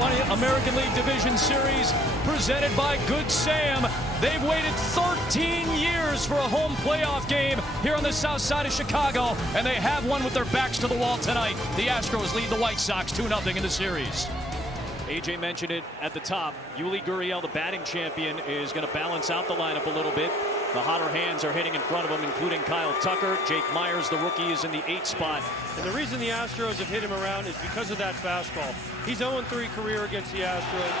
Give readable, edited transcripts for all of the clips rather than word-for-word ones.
2020 American League Division Series presented by Good Sam. They've waited 13 years for a home playoff game here on the south side of Chicago, and they have one with their backs to the wall tonight. The Astros lead the White Sox 2-0 in the series. AJ mentioned it at the top. Yuli Gurriel, the batting champion, is going to balance out the lineup a little bit. The hotter hands are hitting in front of him, including Kyle Tucker. Jake Myers, the rookie, is in the 8th spot. And the reason the Astros have hit him around is because of that fastball. He's 0-3 career against the Astros.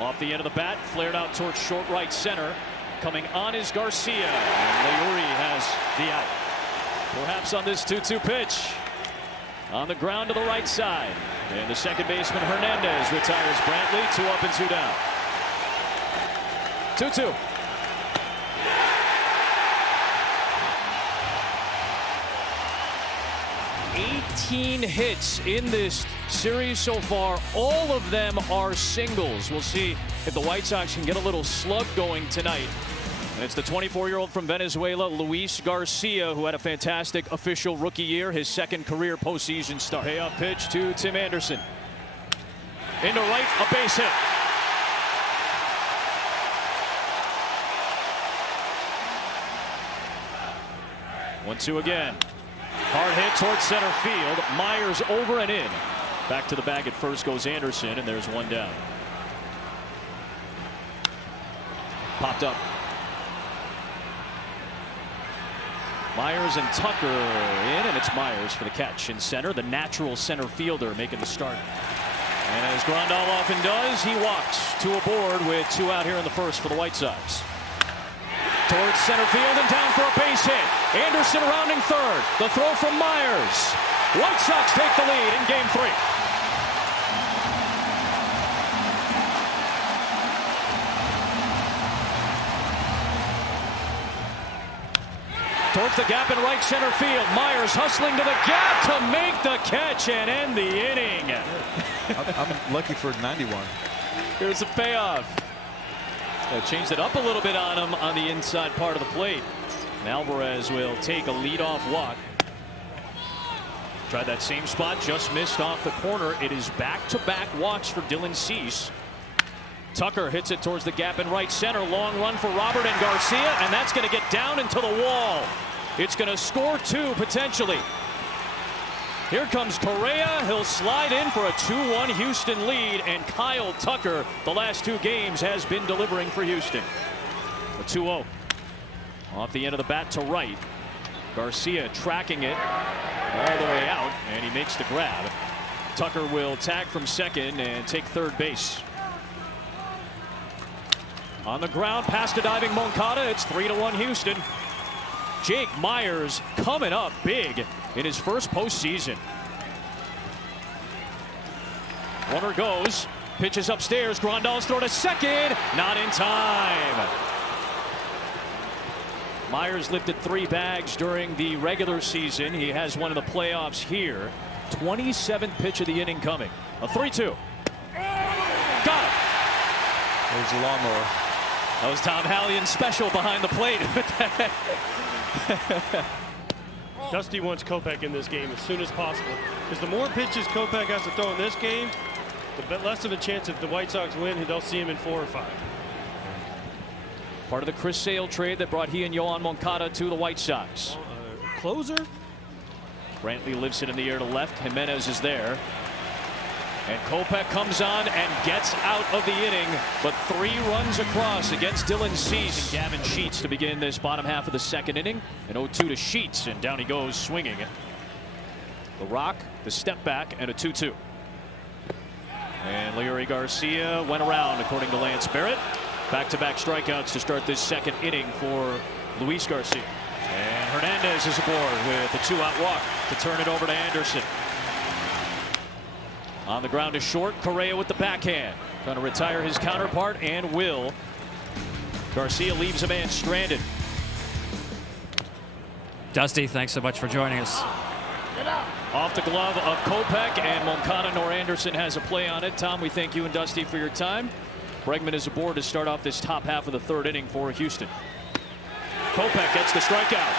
Off the end of the bat, flared out towards short right center. Coming on is Garcia. And Leury has the out. Perhaps on this 2-2 pitch. On the ground to the right side. And the second baseman Hernandez retires Brantley. 2 up and 2 down. 2-2. $18 hits in this series so far. All of them are singles. We'll see if the White Sox can get a little slug going tonight. And it's the 24-year-old from Venezuela, Luis Garcia, who had a fantastic official rookie year, his second career postseason start. Payoff pitch to Tim Anderson. Into right, a base hit. One-two again. Hard hit towards center field. Myers over and in. Back to the bag at first goes Anderson, and there's one down. Popped up. Myers and Tucker in, and it's Myers for the catch in center. The natural center fielder making the start. And as Grandal often does, he walks to a board with 2 out here in the first for the White Sox. Towards center field and down for a base hit. Anderson rounding third. The throw from Myers. White Sox take the lead in Game 3. Towards the gap in right center field. Myers hustling to the gap to make the catch and end the inning. I'm lucky for 91. Here's a payoff. Changed it up a little bit on him on the inside part of the plate. And Alvarez will take a leadoff walk. Tried that same spot, just missed off the corner. It is back-to-back walks for Dylan Cease. Tucker hits it towards the gap in right center. Long run for Robert and Garcia, and that's going to get down into the wall. It's going to score 2 potentially. Here comes Correa. He'll slide in for a 2-1 Houston lead, and Kyle Tucker, the last 2 games, has been delivering for Houston. A 2-0. Off the end of the bat to right. Garcia tracking it all the way out, and he makes the grab. Tucker will tag from second and take third base. On the ground, past a diving Moncada. It's 3-1 Houston. Jake Myers coming up big in his first postseason. Runner goes, pitches upstairs. Grandal's throw to second, not in time. Myers lifted 3 bags during the regular season. He has one in the playoffs here. 27th pitch of the inning coming. A 3-2. Got it. There's a lawnmower. That was Tom Hallion's special behind the plate. Dusty wants Kopech in this game as soon as possible, because the more pitches Kopech has to throw in this game, the less of a chance if the White Sox win, they'll see him in 4 or 5. Part of the Chris Sale trade that brought he and Yohan Moncada to the White Sox. Closer. Brantley lifts it in the air to left. Jimenez is there. And Kopech comes on and gets out of the inning, but 3 runs across against Dylan Cease and Gavin Sheets to begin this bottom half of the second inning. An 0-2 to Sheets, and down he goes swinging. The rock, the step back, and a 2-2. And Leury Garcia went around, according to Lance Barrett. Back-to-back strikeouts to start this second inning for Luis Garcia. And Hernandez is aboard with a 2-out walk to turn it over to Anderson. On the ground is short. Correa with the backhand. Trying to retire his counterpart, and will. Garcia leaves a man stranded. Dusty, thanks so much for joining us. Off the glove of Kopech, and Moncada nor Anderson has a play on it. Tom, we thank you and Dusty for your time. Bregman is aboard to start off this top half of the 3rd inning for Houston. Kopech gets the strikeout.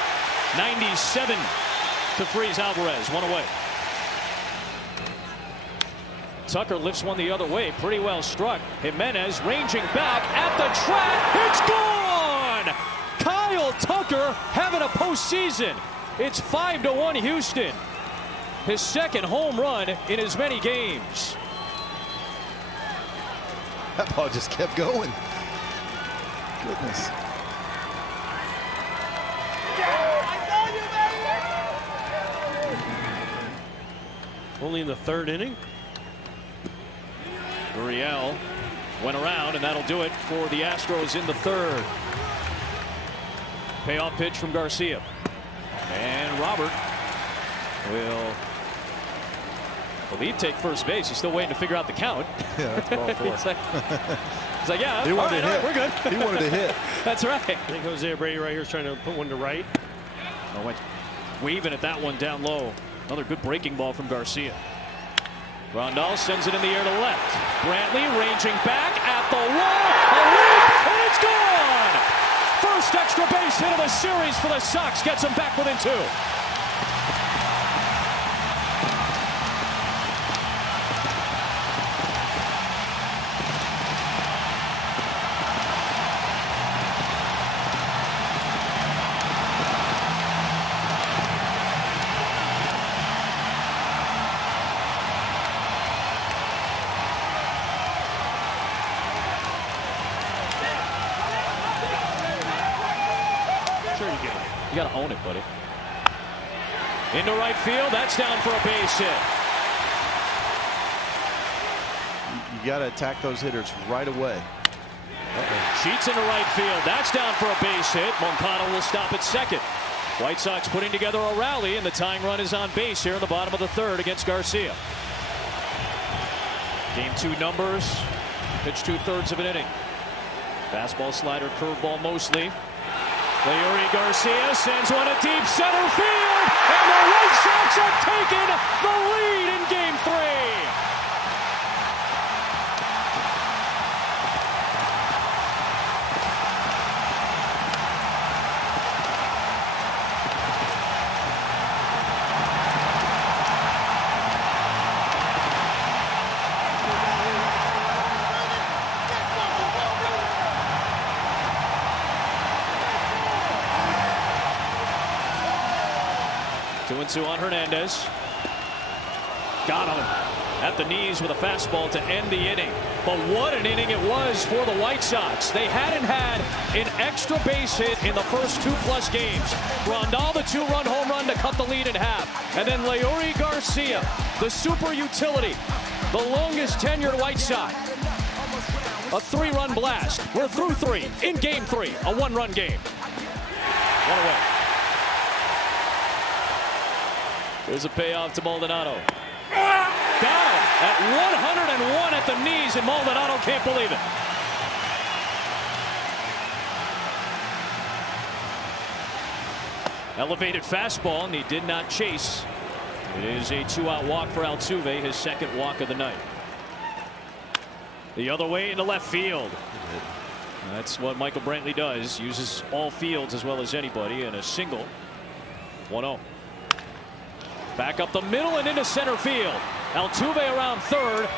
97 to freeze Alvarez. 1 away. Tucker lifts one the other way. Pretty well struck. Jimenez ranging back at the track. It's gone! Kyle Tucker having a postseason. It's 5-1 Houston. His second home run in as many games. That ball just kept going. Goodness. Only in the third inning. Gurriel went around, and that'll do it for the Astros in the third. Payoff pitch from Garcia. And Robert will, I believe, take first base. He's still waiting to figure out the count. Yeah, that's ball four. He's like, yeah, he wanted to hit. We're good. He wanted to hit. That's right. I think Jose Abreu right here is trying to put one to right. Oh, went weaving at that one down low. Another good breaking ball from Garcia. Grandal sends it in the air to left. Brantley ranging back at the wall. A leap, and it's gone! First extra base hit of the series for the Sox. Gets them back within 2. You got to own it, buddy. Into right field. That's down for a base hit. You got to attack those hitters right away. Sheets into right field. That's down for a base hit. Moncada will stop at second. White Sox putting together a rally, and the tying run is on base here in the bottom of the third against Garcia. Game 2 numbers. Pitch 2/3 of an inning. Fastball, slider, curveball mostly. Leury Garcia sends one to deep center field, and the White Sox have taken the lead in Game 3. Two and two on Hernandez. Got him at the knees with a fastball to end the inning. But what an inning it was for the White Sox. They hadn't had an extra base hit in the first 2+ games. Grandal, the 2-run home run to cut the lead in half. And then Leury Garcia, the super utility, the longest tenured White Sox. A 3-run blast. We're through 3 in Game 3, a 1-run game. One away. There's a payoff to Maldonado. Got him at 101 at the knees, and Maldonado can't believe it. Elevated fastball, and he did not chase. It is a 2-out walk for Altuve, his second walk of the night. The other way into left field. That's what Michael Brantley does. Uses all fields as well as anybody, and a single. 1-0. Back up the middle and into center field. Altuve around third.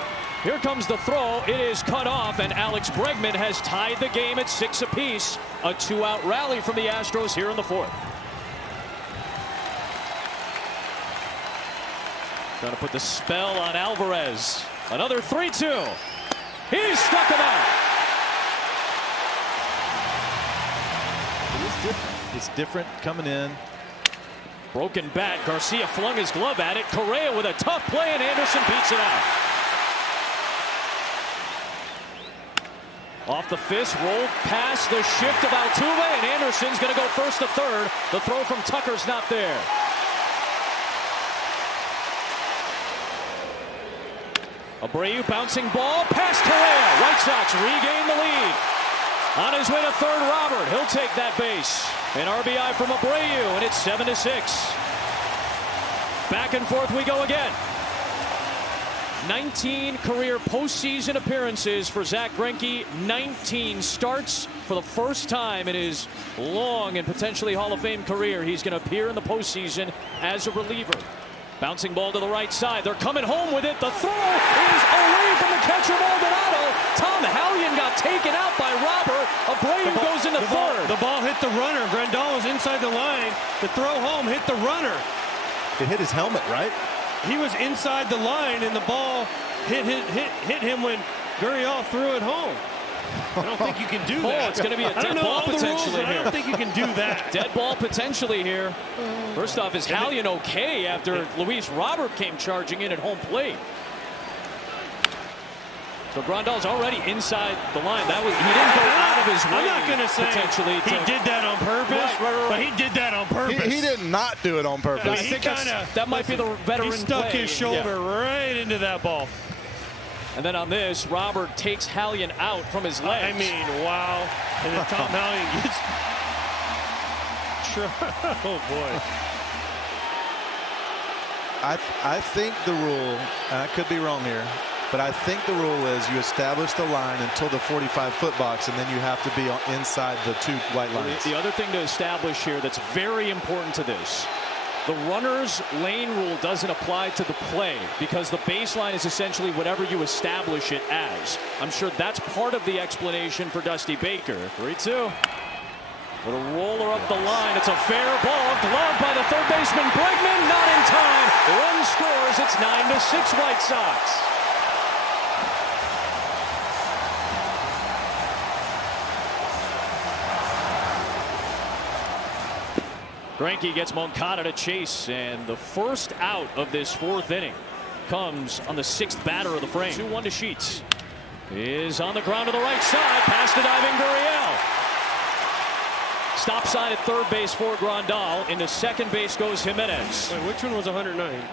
Here comes the throw. It is cut off, and Alex Bregman has tied the game at 6 apiece. A 2-out rally from the Astros here in the 4th. Trying to put the spell on Alvarez. Another 3-2. He's stuck him out. It is different. It's different coming in. Broken bat. Garcia flung his glove at it. Correa with a tough play, and Anderson beats it out. Off the fist, rolled past the shift of Altuve, and Anderson's going to go first to third. The throw from Tucker's not there. Abreu bouncing ball past Correa. White Sox regain the lead. On his way to third, Robert. He'll take that base. An RBI from Abreu, and it's 7-6. Back and forth we go again. 19 career postseason appearances for Zach Greinke. 19 starts. For the first time in his long and potentially Hall of Fame career, he's going to appear in the postseason as a reliever. Bouncing ball to the right side. They're coming home with it. The throw is away from the catcher, Maldonado. Tom Hallion got taken out by Robert. Abreu goes into third. The ball hit the runner. Grandal was inside the line. The throw home hit the runner. It hit his helmet, right? He was inside the line, and the ball hit him when Gurriel threw it home. I don't think you can do that. Oh, it's going to be a dead ball potentially here. I don't think you can do that. Dead ball potentially here. First off, is Hallion okay after Luis Robert came charging in at home plate? So Grandal's already inside the line. He didn't go out of his way. I'm not going to say potentially he did that on purpose, but he did that on purpose. He did not do it on purpose. I think that might be the veteran He stuck play. his shoulder right into that ball. And then on this, Robert takes Hallion out from his legs. I mean, wow. And then Tom Hallion gets... Oh, boy. I think the rule, and I could be wrong here, but I think the rule is you establish the line until the 45-foot box, and then you have to be inside the two white lines. The other thing to establish here that's very important to this, the runner's lane rule doesn't apply to the play because the baseline is essentially whatever you establish it as. I'm sure that's part of the explanation for Dusty Baker. 3-2. With a roller up the line. It's a fair ball. Gloved by the third baseman Bregman. Not in time. Run scores. It's 9-6 White Sox. Greinke gets Moncada to chase, and the first out of this fourth inning comes on the sixth batter of the frame. 2-1 to Sheets. Is on the ground to the right side, past the diving Gurriel. Stop sign at third base for Grandal. Into second base goes Jimenez. Wait, which one was 109?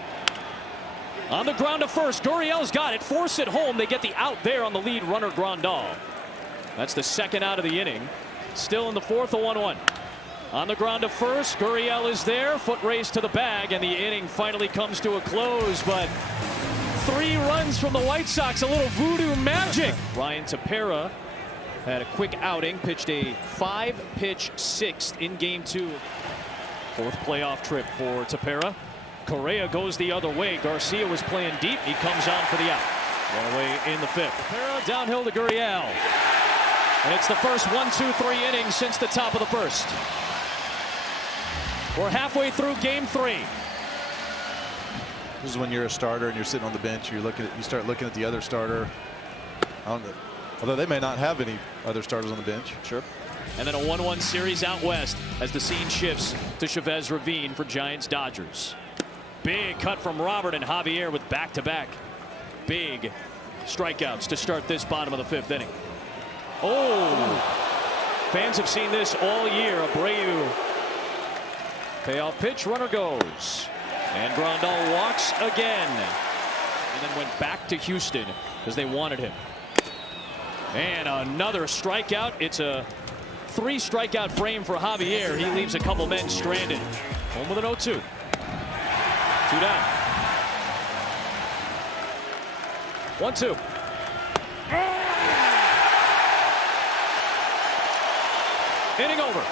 On the ground to first, Gurriel's got it. Force it home. They get the out there on the lead runner Grandal. That's the second out of the inning. Still in the fourth, a 1-1. On the ground to first, Gurriel is there. Foot race to the bag, and the inning finally comes to a close. But 3 runs from the White Sox, a little voodoo magic. Ryan Tepera had a quick outing, pitched a 5-pitch sixth in Game 2. Fourth playoff trip for Tepera. Correa goes the other way. Garcia was playing deep. He comes on for the out. One away in the fifth. Tepera downhill to Gurriel. And it's the first 1-2-3 innings since the top of the first. We're halfway through Game 3. This is when you're a starter and you're sitting on the bench. You start looking at the other starter. Although they may not have any other starters on the bench. Sure. And then a 1-1 series out west as the scene shifts to Chavez Ravine for Giants Dodgers. Big cut from Robert and Javier with back-to-back big strikeouts to start this bottom of the fifth inning. Oh, fans have seen this all year. Abreu. Payoff pitch, runner goes. And Grandal walks again. And then went back to Houston because they wanted him. And another strikeout. It's a 3-strikeout frame for Javier. He leaves a couple men stranded. Home with an 0-2. 2 down. 1-2. Inning over.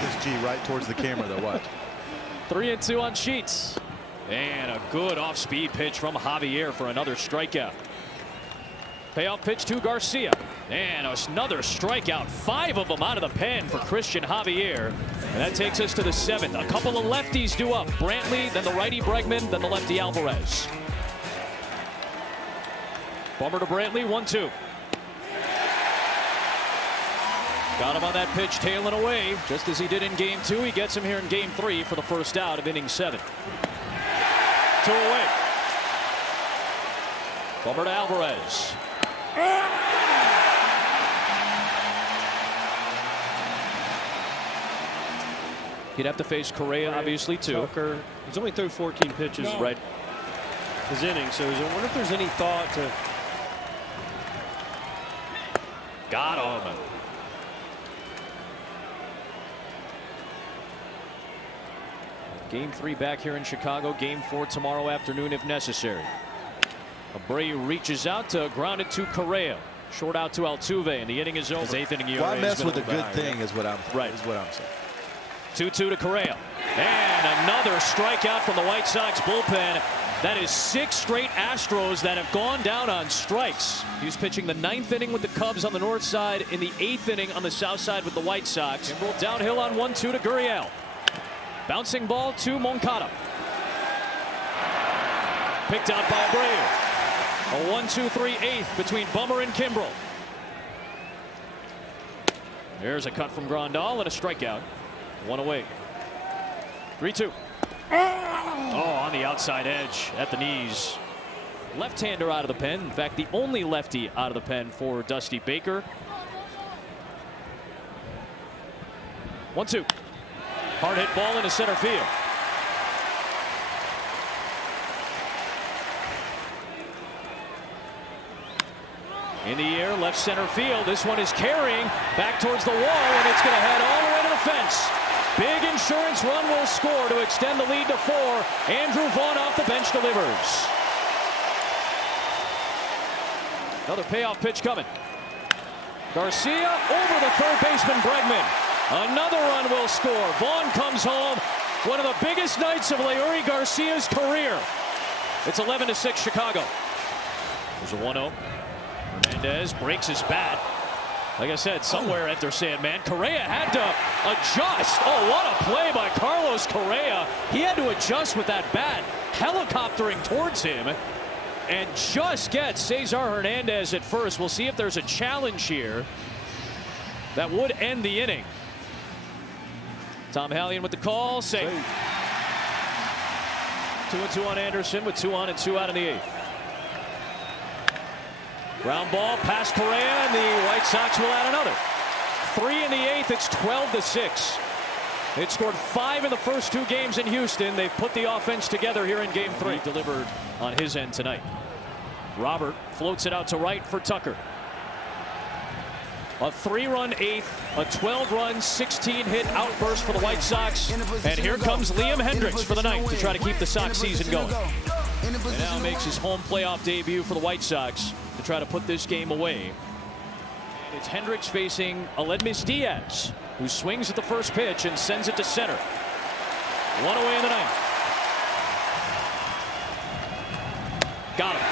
This G right towards the camera, though. Watch. 3-2 on Sheets. And a good off-speed pitch from Javier for another strikeout. Payoff pitch to Garcia. And another strikeout. 5 of them out of the pen for Christian Javier. And that takes us to the 7th. A couple of lefties due up. Brantley, then the righty Bregman, then the lefty Alvarez. Bummer to Brantley, 1-2. Got him on that pitch, tailing away, just as he did in Game 2. He gets him here in Game 3 for the first out of inning 7. 2 away. Bummer to Alvarez. He'd have to face Correa, obviously, too. Tucker, he's only threw 14 pitches. Right. His inning, so I wonder if there's any thought to. Got him. Game 3 back here in Chicago. Game 4 tomorrow afternoon if necessary. Abreu reaches out to ground it to Correa. Short out to Altuve, and the inning is over. His 8th inning ERA. Why mess with a good higher. thing is what I'm saying. 2-2 to Correa. And another strikeout from the White Sox bullpen. That is 6 straight Astros that have gone down on strikes. He was pitching the 9th inning with the Cubs on the north side, in the 8th inning on the south side with the White Sox. Kimbrel downhill on 1-2 to Gurriel. Bouncing ball to Moncada. Picked out by Abreu. A 1-2-3 8th between Bummer and Kimbrel. There's a cut from Grandal and a strikeout. 1 away. 3-2. Oh, on the outside edge at the knees. Left-hander out of the pen. In fact, the only lefty out of the pen for Dusty Baker. 1-2. Hard hit ball into center field. In the air, left center field. This one is carrying back towards the wall, and it's going to head all the way to the fence. Big insurance run will score to extend the lead to 4. Andrew Vaughn off the bench delivers. Another payoff pitch coming. Garcia over the third baseman Bregman. Another run will score. Vaughn comes home. One of the biggest nights of Leury Garcia's career. It's 11-6 Chicago. There's a 1-0. Hernandez breaks his bat. Like I said, somewhere enter Sandman. Correa had to adjust. Oh, what a play by Carlos Correa. He had to adjust with that bat, helicoptering towards him, and just gets Cesar Hernandez at first. We'll see if there's a challenge here that would end the inning. Tom Hallion with the call. Safe. 2-2 on Anderson with 2 on and 2 out in the 8th. Ground ball past Correa, and the White Sox will add another. 3 in the 8th. It's 12-6. They'd scored 5 in the first 2 games in Houston. They've put the offense together here in Game 3. Delivered on his end tonight. Robert floats it out to right for Tucker. A 3-run 8th, a 12-run, 16-hit outburst for the White Sox. And here comes Liam Hendricks for the 9th to try to keep the Sox season going. And now makes his home playoff debut for the White Sox to try to put this game away. And it's Hendricks facing Aledmys Diaz, who swings at the first pitch and sends it to center. 1 away in the 9th. Got him.